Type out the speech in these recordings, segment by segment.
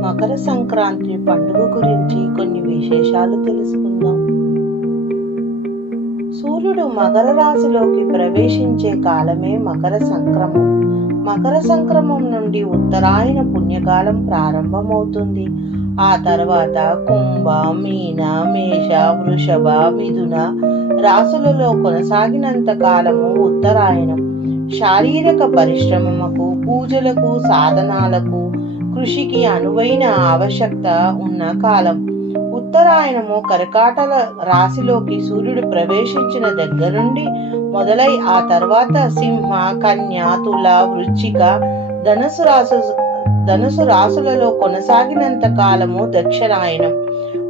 మకర సంక్రాంతి పండుగ గురించి కొన్ని విశేషాలు తెలుసుకుందాం. సూర్యుడు మకర రాశిలోకి ప్రవేశించే కాలమే మకర సంక్రమం. మకర సంక్రమం నుండి ఉత్తరాయణ పుణ్యకాలం ప్రారంభమవుతుంది. ఆ తర్వాత కుంభ మీన మేష వృషభ మిథున రాసులలో కొనసాగినంత కాలము ఉత్తరాయణం. శారీరక పరిశ్రమకు పూజలకు సాధనాలకు కృషికి అనువైన ఆవశ్యకత ఉన్న కాలం. ఉత్తరాయణము కరకాటల రాశిలోకి సూర్యుడు ప్రవేశించిన దగ్గర నుండి మొదలై ఆ తర్వాత సింహ కన్య తుల వృచ్చిక ధనుసు రాసు ధనుసు రాసులలో కొనసాగినంత కాలము దక్షిణాయనం.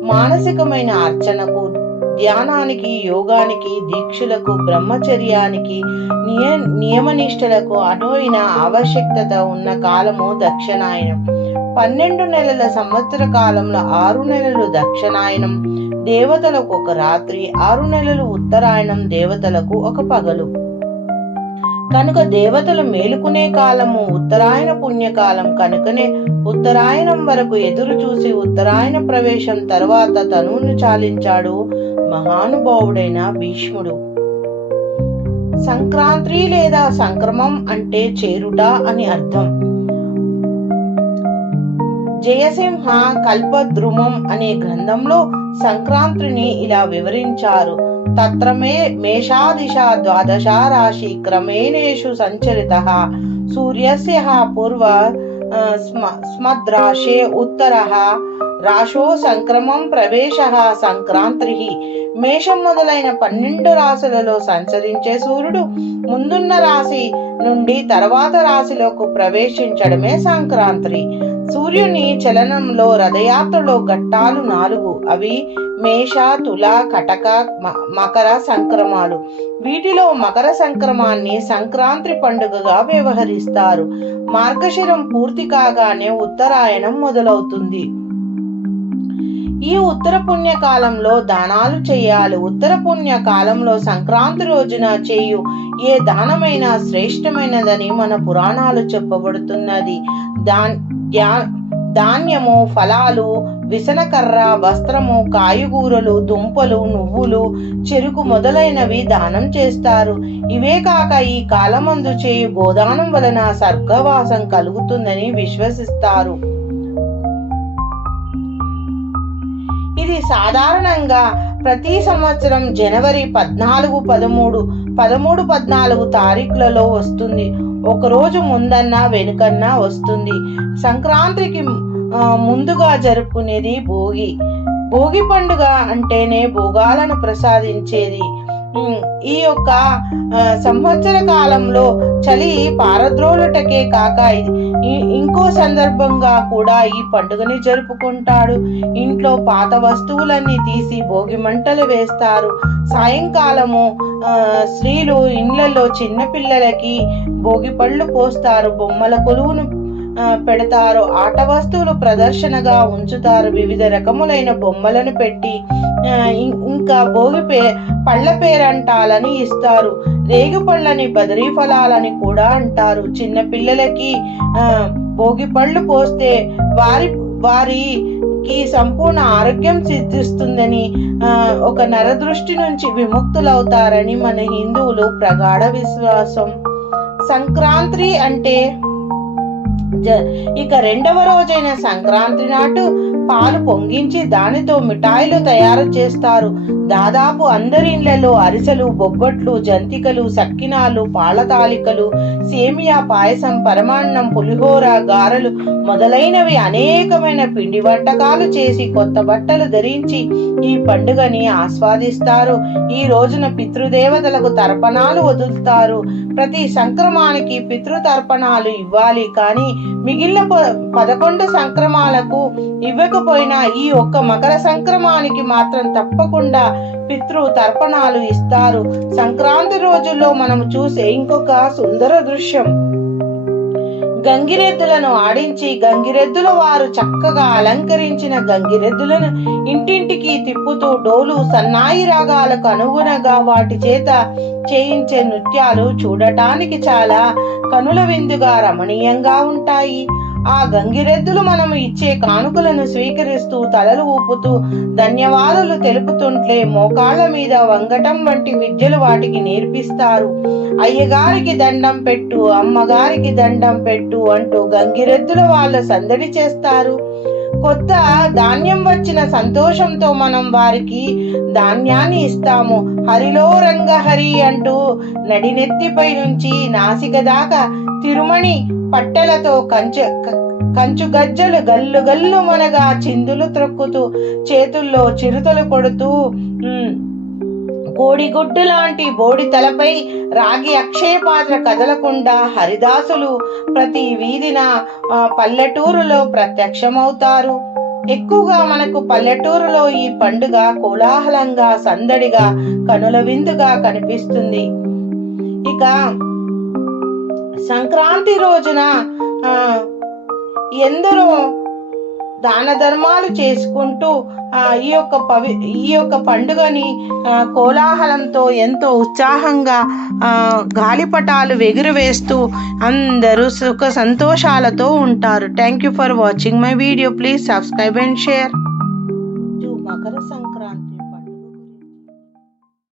మానసికమైన అర్చనకు ధ్యానానికి యోగానికి దీక్షులకు బ్రహ్మచర్యానికి నియ నియమనిష్టలకు అనువైన ఆవశ్యకత ఉన్న కాలము దక్షిణాయనం. పన్నెండు నెలల సంవత్సర కాలంలో ఆరు నెలలు దక్షిణాయనం దేవతలకు ఒక రాత్రి ఆరు నెలలు ఉత్తరాయణం దేవతలకు ఒక పగలు. కనుక దేవతలు మేలుకునే కాలము ఉత్తరాయణ పుణ్యకాలం కనుకనే ఉత్తరాయణం వరకు ఎదురు చూసి ఉత్తరాయణ ప్రవేశం తర్వాత తనువును చాలించాడు మహానుభావుడైన భీష్ముడు. సంక్రాంతి లేదా సంక్రమం అంటే చేరుట అని అర్థం. జయసింహ కల్పద్రుమం అనే గ్రంథంలో సంక్రాంతిని ఇలా వివరించారు. తత్ర మే మేషాదిశ ద్వాదశ రాశి క్రమేణేషు సంచరిత. సూర్యస్య పూర్వ స్మ స్మద్రాశే ఉత్తర. రాశో సంక్రమం ప్రవేశ సంక్రాంతి. మేషం మొదలైన పన్నెండు రాశులలో సంచరించే సూర్యుడు ముందున్న రాశి నుండి తర్వాత రాశిలోకి ప్రవేశించడమే సంక్రాంతి. సూర్యుని చలనంలో రథయాత్రలో ఘట్టాలు నాలుగు. అవి మేష తుల కటక మకర సంక్రమాలు. వీటిలో మకర సంక్రమాన్ని సంక్రాంతి పండుగగా వ్యవహరిస్తారు. మార్గశిరం పూర్తి కాగానే ఉత్తరాయణం మొదలవుతుంది. ఈ ఉత్తర పుణ్యకాలంలో దానాలు చేయాలి. ఉత్తర పుణ్య కాలంలో సంక్రాంతి రోజున చేయు ఏ దానమైనా శ్రేష్టమైనదని మన పురాణాలు చెప్పబడుతున్నది. దాని ధాన్యము ఫలాలు విసనకర్ర వస్త్రము కాయగూరలు దుంపలు నువ్వులు చెరుకు మొదలైనవి దానం చేస్తారు. ఇవే కాక ఈ కాలమందు చేయు గోదానం వలన స్వర్గవాసం కలుగుతుందని విశ్వసిస్తారు. ఇది సాధారణంగా ప్రతి సంవత్సరం జనవరి పద్నాలుగు పదమూడు పదమూడు పద్నాలుగు తారీఖులలో వస్తుంది. ఒక రోజు ముందన్నా వెనుకన్నా వస్తుంది. సంక్రాంతికి ముందుగా జరుపుకునేది భోగి. భోగి పండుగ అంటేనే భోగాలను ప్రసాదించేది. ఈ యొక్క సంవత్సర కాలంలో చలి పారద్రోలుటకే కాక ఇంకో సందర్భంగా కూడా ఈ పండుగని జరుపుకుంటాడు. ఇంట్లో పాత వస్తువులన్నీ తీసి భోగి మంటలు వేస్తారు. సాయంకాలము స్త్రీలు ఇండ్లలో చిన్న పిల్లలకి భోగి పళ్ళు పోస్తారు బొమ్మల కొలువును పెడతారు ఆట వస్తువులు ప్రదర్శనగా ఉంచుతారు వివిధ రకములైన బొమ్మలను పెట్టి ఇం- ఇంకా భోగి పే పళ్ళ పేరంటాలని ఇస్తారు. రేగు పళ్ళని బదరీ ఫలాలని కూడా అంటారు. చిన్న పిల్లలకి భోగి పళ్ళు పోస్తే వారి వారి ఈ సంపూర్ణ ఆరోగ్యం సిద్ధిస్తుందని ఒక నరదృష్టి నుంచి విముక్తులవుతారని మన హిందువులు ప్రగాఢ విశ్వాసం. సంక్రాంతి అంటే జ- ఇక రెండవ రోజైన సంక్రాంతి నాటు పాలు పొంగించి దానితో మిఠాయిలు తయారు చేస్తారు. దాదాపు అందరి ఇండ్లలో అరిసెలు బొబ్బట్లు జంతికలు సక్కినాలు పాలతాలికలు సేమియా పాయసం పరమాన్నం పులిహోర గారెలు మొదలైనవి అనేకమైన పిండి వంటకాలు చేసి కొత్త బట్టలు ధరించి ఈ పండుగని ఆస్వాదిస్తారు. ఈ రోజున పితృదేవతలకు తర్పణాలు వదులుతారు. ప్రతి సంక్రమానికి పితృతర్పణాలు ఇవ్వాలి కానీ మిగిలిన ప- పదకొండు సంక్రమాలకు ఇవ్వకపోయినా ఈ ఒక్క మకర సంక్రమానికి మాత్రం తప్పకుండా పితృ తర్పణాలు ఇస్తారు. సంక్రాంతి రోజుల్లో మనం చూసే ఇంకొక సుందర దృశ్యం. గంగిరెద్దులను ఆడించి గంగిరెద్దుల వారు చక్కగా అలంకరించిన గంగిరెద్దులను ఇంటింటికి తిప్పుతూ డోలు సన్నాయి రాగాలకు అనుగుణంగా వాటి చేత చేయించే నృత్యాలు చూడటానికి చాలా కనుల విందుగా రమణీయంగా ఉంటాయి. ఆ గంగిరెద్దులు మనము ఇచ్చే కానుకలను స్వీకరిస్తూ తలలు ఊపుతూ ధన్యవాదాలు తెలుపుతుంటే మోకాళ్ళ మీద వంగటం వంటి విద్యలు వాటికి నేర్పిస్తారు. అయ్యగారికి దండం పెట్టు అమ్మగారికి దండం పెట్టు అంటూ గంగిరెద్దులు వాళ్ళ సందడి చేస్తారు. కొత్త ధాన్యం వచ్చిన సంతోషంతో మనం వారికి ధాన్యాన్ని ఇస్తాము. హరిలో రంగ హరి అంటూ నడినెత్తిపై నుంచి నాసిక దాకా తిరుమణి పట్టెలతో కంచు కంచు గజ్జలు గల్లు గల్లు మనగా చిందులు త్రొక్కుతూ చేతుల్లో చిరుతలు కొడుతూ కోడిగుడ్డు లాంటి బోడి తలపై రాగి అక్షయ పాత్ర కదలకుండా హరిదాసులు ప్రతి వీధిన పల్లెటూరులో ప్రత్యక్షమవుతారు. ఎక్కువగా మనకు పల్లెటూరులో ఈ పండుగ కోలాహలంగా సందడిగా కనుల విందుగా కనిపిస్తుంది. ఇక సంక్రాంతి రోజున ఎందరో దాన ధర్మాలు చేసుకుంటూ ఈ యొక్క పవి ఈ యొక్క పండుగని కోలాహలంతో ఎంతో ఉత్సాహంగా గాలిపటాలు ఎగురవేస్తూ అందరూ సుఖ సంతోషాలతో ఉంటారు. Thank you for watching my video please subscribe and share